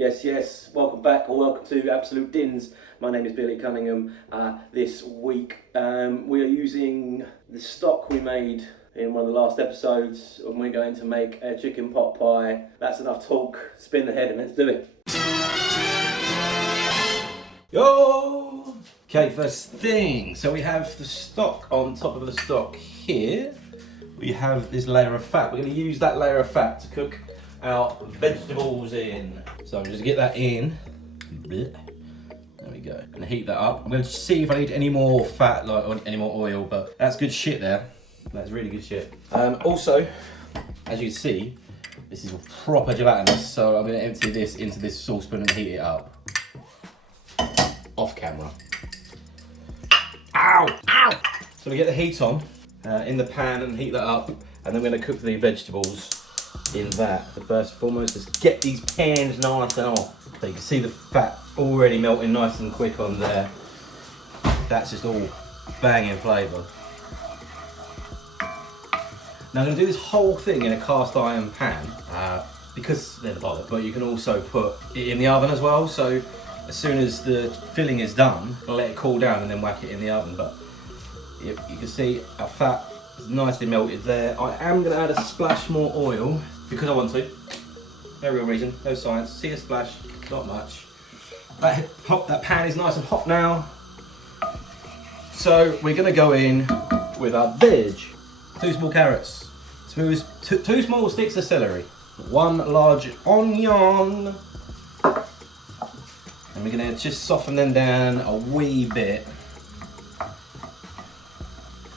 Yes, welcome back or welcome to Absolute Dins. My name is Billy Cunningham. This week we are using the stock we made in one of the last episodes, and we're going to make a chicken pot pie. That's enough talk, spin the head and let's do it. Yo! Okay, first thing, so we have the stock. On top of the stock here, we have this layer of fat. We're going to use that layer of fat to cook our vegetables in. So I'm just gonna get that in. There we go. I'm gonna heat that up. I'm gonna see if I need any more fat, like any more oil, but that's good shit there. That's really good shit. Also, as you can see, this is proper gelatinous, so I'm gonna empty this into this saucepan and heat it up. Off camera. Ow! Ow! So we get the heat on in the pan and heat that up, and then we're gonna cook the vegetables in that. The first and foremost is get these pans nice and hot. So you can see the fat already melting nice and quick on there. That's just all banging flavour. Now I'm going to do this whole thing in a cast iron pan because they're the bother, but you can also put it in the oven as well. So as soon as the filling is done, I'll let it cool down and then whack it in the oven. But you can see our fat is nicely melted there. I am going to add a splash more oil because I want to. No real reason, no science. See a splash, not much. That pan is nice and hot now. So we're going to go in with our veg. 2 small carrots, two small sticks of celery, 1 large onion. And we're going to just soften them down a wee bit.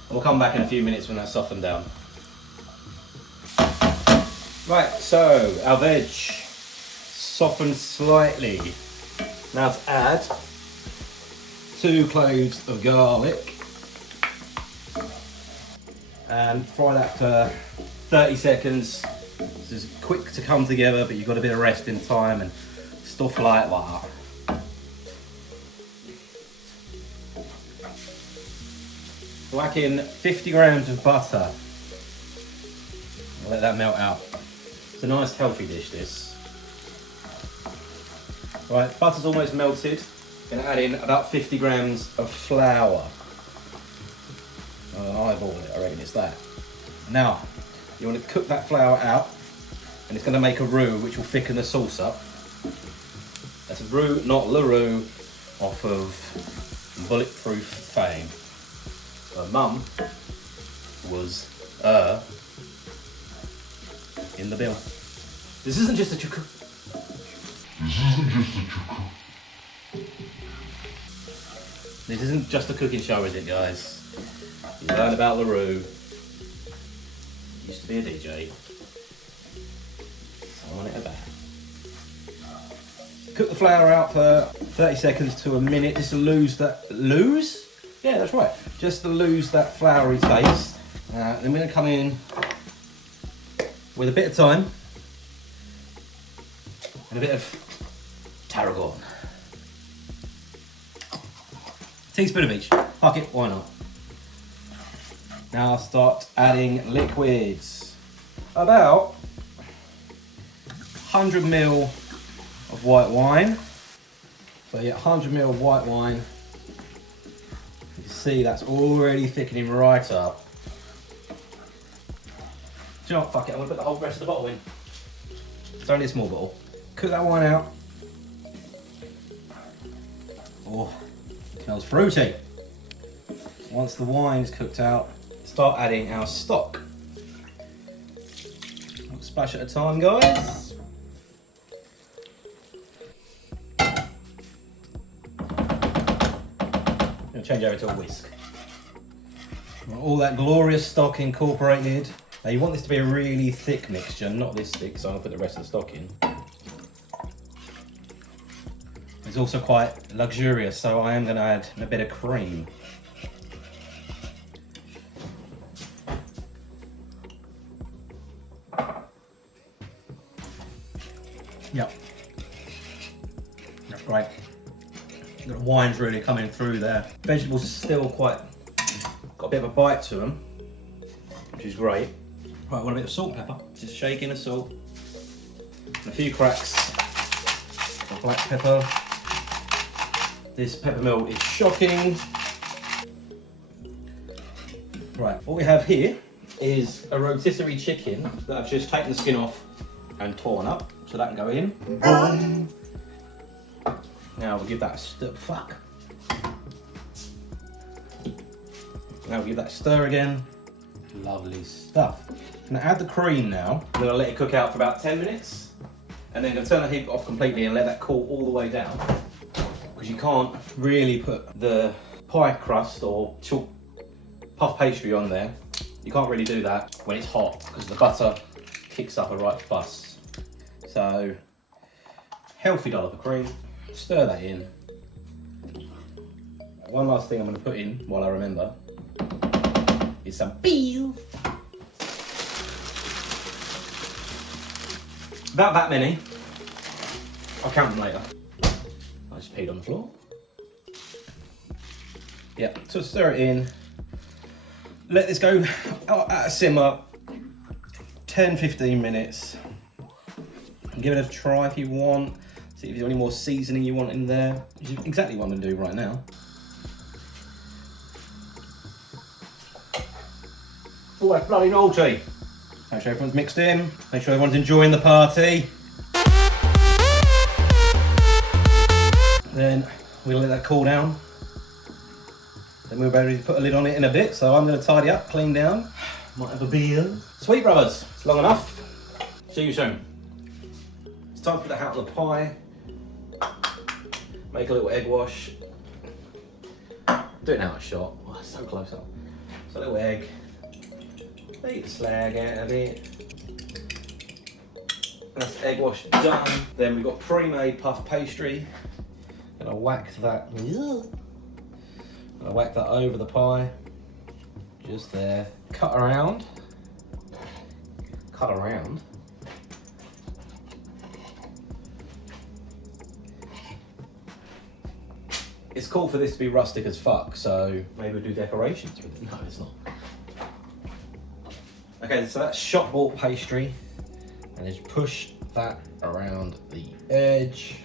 We'll come back in a few minutes when that's softened down. Right, so our veg softened slightly. Now to add 2 cloves of garlic and fry that for 30 seconds. This is quick to come together, but you've got a bit of rest in time and stuff like that. Whack in 50 grams of butter. I'll let that melt out. It's a nice healthy dish, this. Right, butter's almost melted. Gonna add in about 50 grams of flour. I'll eyeball it, I reckon it's that. Now, you want to cook that flour out, and it's gonna make a roux which will thicken the sauce up. That's a roux, not LaRue, off of Bulletproof fame. Her mum was in the bill. This isn't just a chuku. This isn't just a cooking show, is it, guys? You learn about LaRue. Used to be a DJ. So on it about. Cook the flour out for 30 seconds to a minute, just to lose that. Lose? Yeah, that's right. Just to lose that floury taste. Then we're going to come in with a bit of thyme and a bit of tarragon. Teaspoon of each. Fuck it, why not? Now I'll start adding liquids. About 100 ml of white wine. So yeah, 100 ml of white wine. You can see that's already thickening right up. Do you know what, fuck it, I'm gonna put the whole rest of the bottle in. It's only a small bottle. Cook that wine out. Oh, it smells fruity. Once the wine's cooked out, start adding our stock. One splash at a time, guys. I'm gonna change over to a whisk. All that glorious stock incorporated. Now you want this to be a really thick mixture, not this thick, so I'm gonna put the rest of the stock in. It's also quite luxurious, so I am gonna add a bit of cream. Yep. That's great. The wine's really coming through there. Vegetables are still got a bit of a bite to them, which is great. Right, I want a bit of salt and pepper. Just shaking the salt. And a few cracks black pepper. This peppermill is shocking. Right, what we have here is a rotisserie chicken that I've just taken the skin off and torn up, so that can go in. Boom. Now we'll give that a stir. Fuck. Now we'll give that a stir again. Lovely stuff. I'm gonna add the cream now. I'm gonna let it cook out for about 10 minutes, and then I'm gonna turn the heat off completely and let that cool all the way down. Because you can't really put the pie crust or puff pastry on there. You can't really do that when it's hot because the butter kicks up a right fuss. So, healthy dollop of cream, stir that in. One last thing I'm going to put in while I remember is some beef. About that many. I'll count them later. I just peed on the floor. Yeah, so stir it in. Let this go at a simmer, 10-15 minutes. Give it a try if you want. See if there's any more seasoning you want in there, which is exactly what I'm gonna do right now. Oh, that's bloody naughty. Make sure everyone's mixed in. Make sure everyone's enjoying the party. Then we'll let that cool down. Then we'll be able to put a lid on it in a bit, so I'm going to tidy up, clean down. Might have a beer. Sweet brothers, it's long enough. See you soon. It's time to put the hat on the pie. Make a little egg wash. Do it now a shot. Oh, it's so close up. So a little egg. Leave the slag out of it. That's egg wash done. Then we've got pre-made puff pastry. Gonna whack that. Gonna whack that over the pie. Just there. Cut around. Cut around. It's cool for this to be rustic as fuck, so maybe we'll do decorations with it. No, it's not. Okay, so that's shop bought pastry, and just push that around the edge,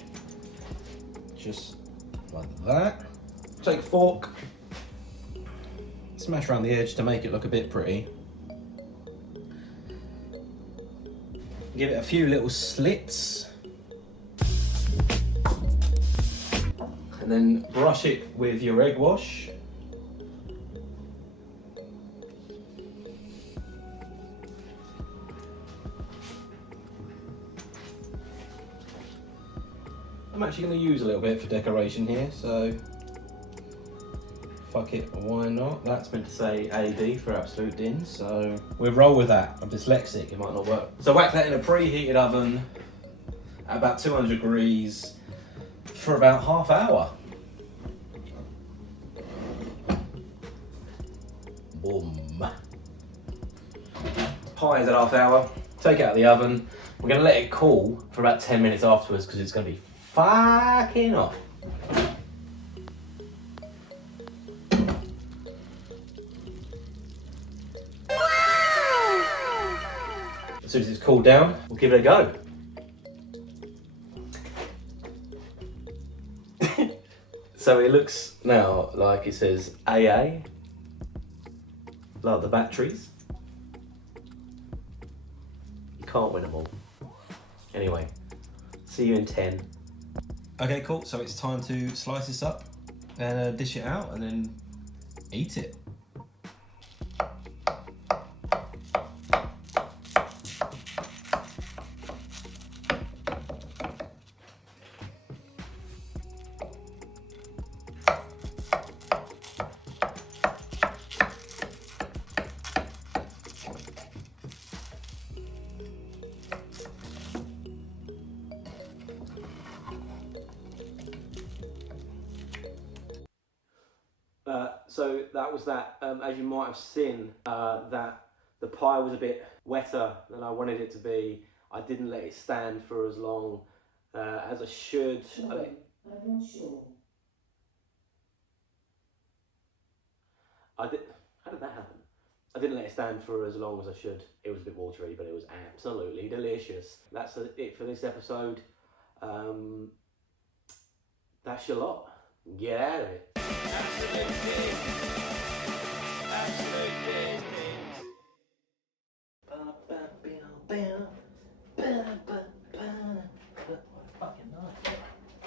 just like that. Take a fork, smash around the edge to make it look a bit pretty. Give it a few little slits, and then brush it with your egg wash. I'm actually going to use a little bit for decoration here, so fuck it, why not? That's meant to say AD for absolute din, so we'll roll with that. I'm dyslexic, it might not work. So whack that in a preheated oven at about 200 degrees for about half hour. Boom. Pie is at half hour. Take it out of the oven. We're going to let it cool for about 10 minutes afterwards because it's going to be fucking hot. As soon as it's cooled down, we'll give it a go. So it looks now like it says AA, like the batteries. You can't win them all. Anyway, see you in 10. Okay, cool. So it's time to slice this up and dish it out and then eat it. So that was that. As you might have seen, that the pie was a bit wetter than I wanted it to be. I didn't let it stand for as long as I should. No, I'm not sure. How did that happen? I didn't let it stand for as long as I should. It was a bit watery, but it was absolutely delicious. That's it for this episode. That's your lot. Get out of it. Absolute